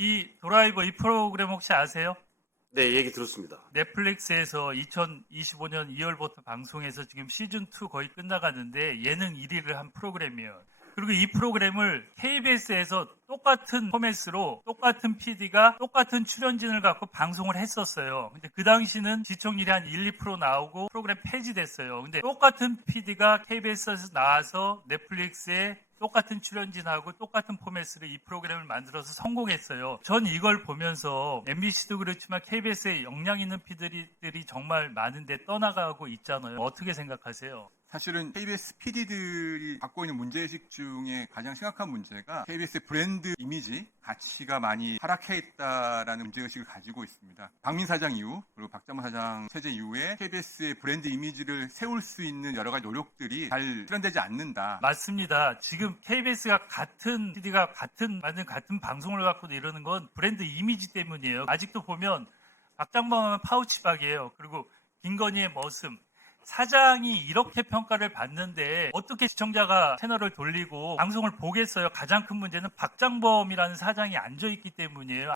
이 드라이버 이 프로그램 혹시 아세요? 네, 얘기 들었습니다. 넷플릭스에서 2025년 2월부터 방송해서 지금 시즌 2 거의 끝나가는데 예능 1위를 한 프로그램이에요. 그리고 이 프로그램을 KBS에서 똑같은 포맷으로 똑같은 PD가 똑같은 출연진을 갖고 방송을 했었어요. 근데 그 당시는 시청률이 한 1, 2% 나오고 프로그램 폐지됐어요. 근데 똑같은 PD가 KBS에서 나와서 넷플릭스에 똑같은 출연진하고 똑같은 포맷으로 이 프로그램을 만들어서 성공했어요. 전 이걸 보면서 MBC도 그렇지만 KBS에 역량 있는 피디들이 정말 많은데 떠나가고 있잖아요. 어떻게 생각하세요? 사실은 KBS PD들이 갖고 있는 문제의식 중에 가장 심각한 문제가 KBS의 브랜드 이미지, 가치가 많이 하락해 있다라는 문제의식을 가지고 있습니다. 박민 사장 이후, 그리고 박정만 사장 체제 이후에 KBS의 브랜드 이미지를 세울 수 있는 여러 가지 노력들이 잘 실현되지 않는다. 맞습니다. 지금 KBS가 같은 PD가 같은 만든 같은 방송을 갖고 이러는 건 브랜드 이미지 때문이에요. 아직도 보면 박장범하면 파우치박이에요. 그리고 김건희의 머슴. 사장이 이렇게 평가를 받는데 어떻게 시청자가 채널을 돌리고 방송을 보겠어요? 가장 큰 문제는 박장범이라는 사장이 앉아 있기 때문이에요.